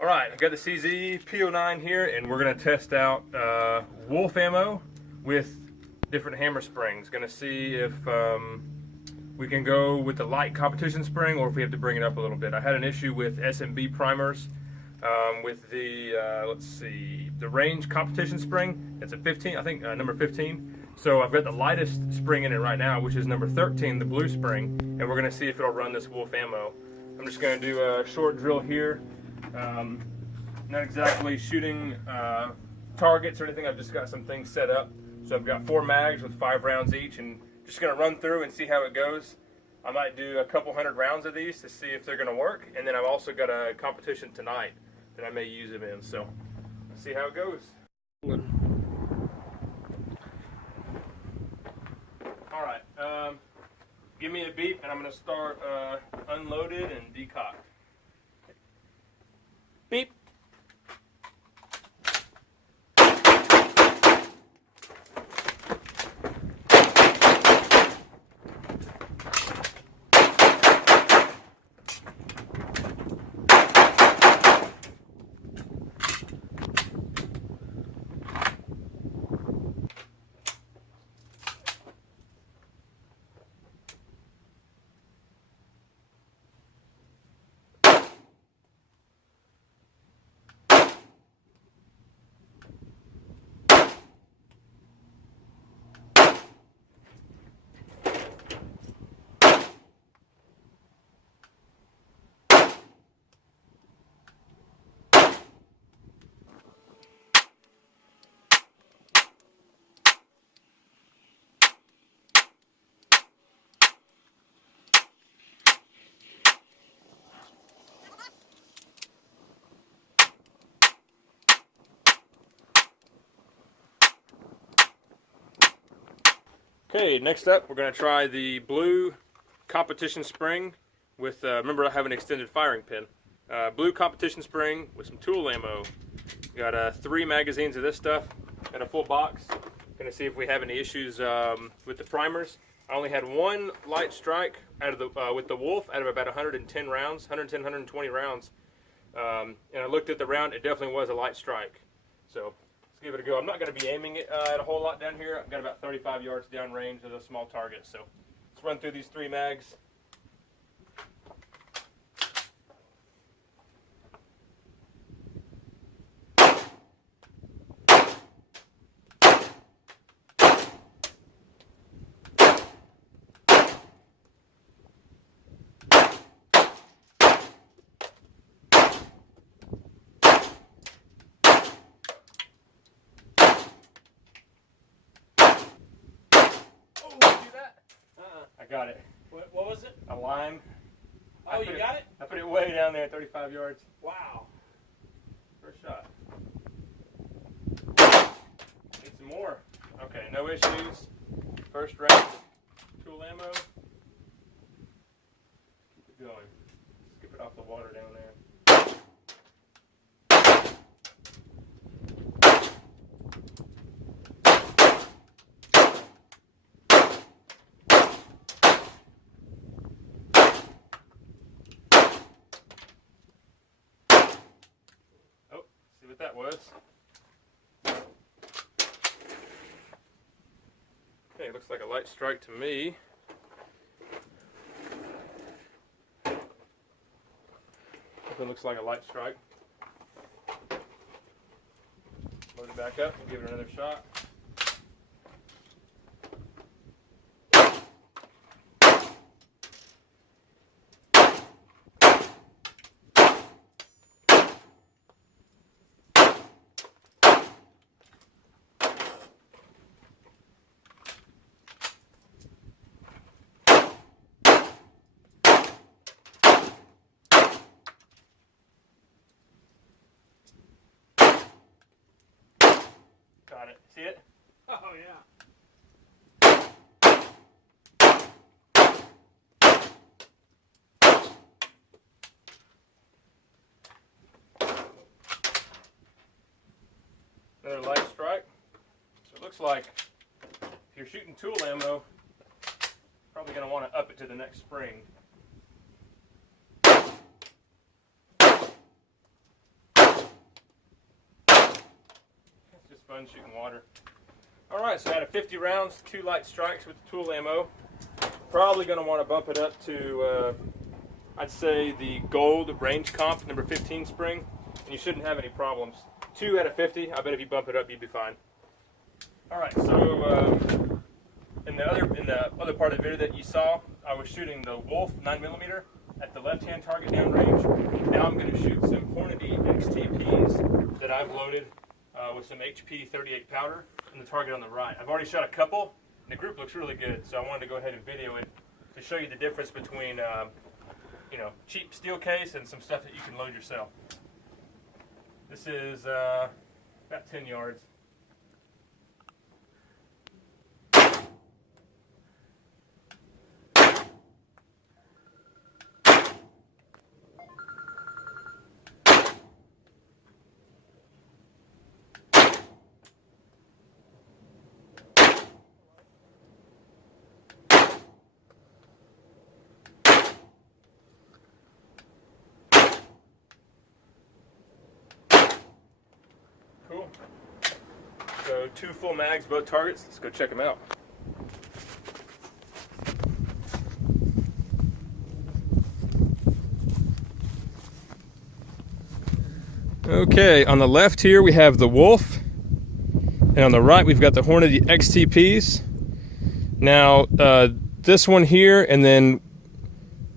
Alright, I've got the CZ P-09 here, and we're going to test out wolf ammo with different hammer springs. Going to see if we can go with the light competition spring or if we have to bring it up a little bit. I had an issue with SMB primers with the, let's see, the range competition spring. It's a 15, I think number 15. So I've got the lightest spring in it right now, which is number 13, the blue spring, and we're going to see if it'll run this wolf ammo. I'm just going to do a short drill here. Not exactly shooting targets or anything. I've just got some things set up. So I've got 4 mags with 5 rounds each, and just going to run through and see how it goes. I might do a couple hundred rounds of these to see if they're going to work, and then I've also got a competition tonight that I may use them in. So let's see how it goes. All right, give me a beep, and I'm going to start unloaded and decocked. Beep. Okay, next up we're going to try the blue competition spring with, remember I have an extended firing pin. Blue competition spring with some tool ammo. Got 3 magazines of this stuff, got a full box. Going to see if we have any issues with the primers. I only had 1 light strike out of the with the wolf out of about 110 rounds, 110, 120 rounds. And I looked at the round, it definitely was a light strike. So let's give it a go. I'm not going to be aiming it at a whole lot down here. I've got about 35 yards down range with a small target. So let's run through these 3 mags. I got it. What was it? A lime. Oh, you got it? I put it way down there, 35 yards. Wow. First shot. Need some more. Okay, no issues. First round. Tool ammo. Keep it going. Skip it off the water down there. What that was. Okay, looks like a light strike to me. Definitely looks like a light strike. Load it back up and give it another shot. Got it. See it? Oh, yeah. Another light strike. So it looks like if you're shooting tool ammo, probably going to want to up it to the next spring. fun shooting water. All right, so out of 50 rounds, 2 light strikes with the tool ammo. Probably going to want to bump it up to, I'd say, the gold range comp number 15 spring, and you shouldn't have any problems. 2 out of 50. I bet if you bump it up, you'd be fine. All right, so in the other part of the video that you saw, I was shooting the Wolf 9mm at the left-hand target downrange. Now I'm going to shoot some Hornady XTPs that I've loaded with some HP 38 powder in the target on the right. I've already shot a couple, and the group looks really good, so I wanted to go ahead and video it to show you the difference between you know, cheap steel case and some stuff that you can load yourself. This is about 10 yards. Cool. So 2 full mags, both targets. Let's go check them out. Okay, on the left here we have the Wolf, and on the right we've got the Hornady XTPs. Now this one here, and then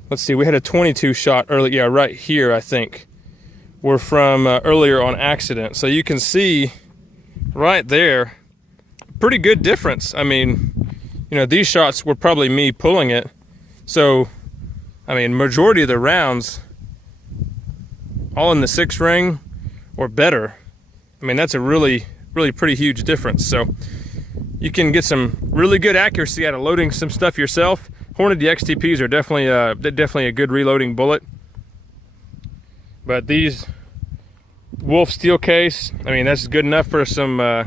let's see, we had a 22 shot earlier. Yeah, right here I think. Were from earlier on accident. So you can see right there, pretty good difference. I mean, you know, these shots were probably me pulling it. So, I mean, majority of the rounds, all in the 6 ring or better. I mean, that's a really pretty huge difference. So you can get some really good accuracy out of loading some stuff yourself. Hornady XTPs are definitely a good reloading bullet. But these Wolf steel case, I mean, that's good enough for some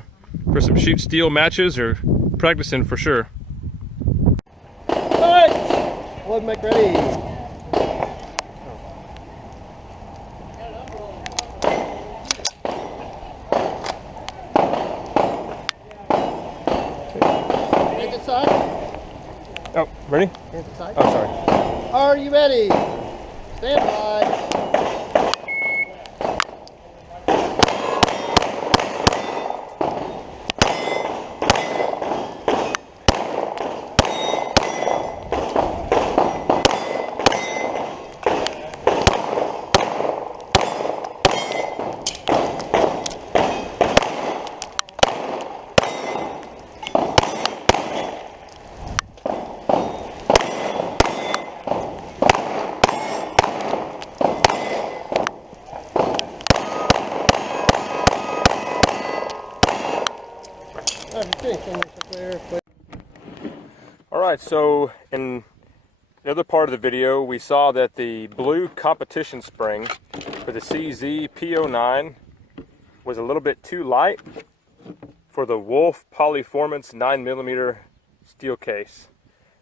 shoot steel matches or practicing for sure. All right, load make ready. Hands inside. Oh, ready? Hands inside. Oh, sorry. Are you ready? Stand by. Alright, so in the other part of the video we saw that the blue competition spring for the CZ P-09 was a little bit too light for the Wolf Polyformance 9mm steel case.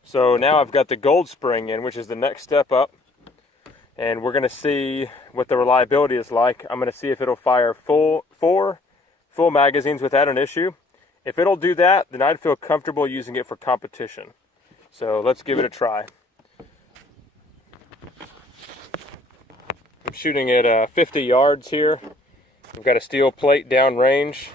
So now I've got the gold spring in, which is the next step up, and we're going to see what the reliability is like. I'm going to see if it'll fire four full magazines without an issue. If it'll do that, then I'd feel comfortable using it for competition. So let's give it a try. I'm shooting at 50 yards here. We've got a steel plate down range.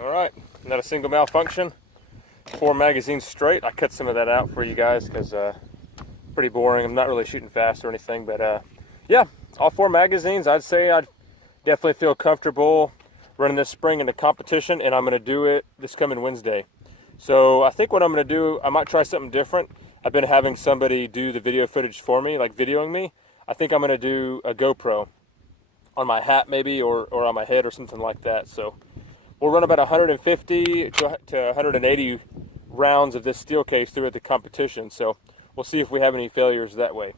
Alright, not a single malfunction. 4 magazines straight. I cut some of that out for you guys because pretty boring. I'm not really shooting fast or anything, but yeah, all 4 magazines. I'd say I'd definitely feel comfortable running this spring into competition, and I'm going to do it this coming Wednesday. So I think what I'm going to do, I might try something different. I've been having somebody do the video footage for me, like videoing me. I think I'm going to do a GoPro on my hat maybe, or on my head or something like that. So we'll run about 150 to 180 rounds of this steel case through at the competition. So we'll see if we have any failures that way.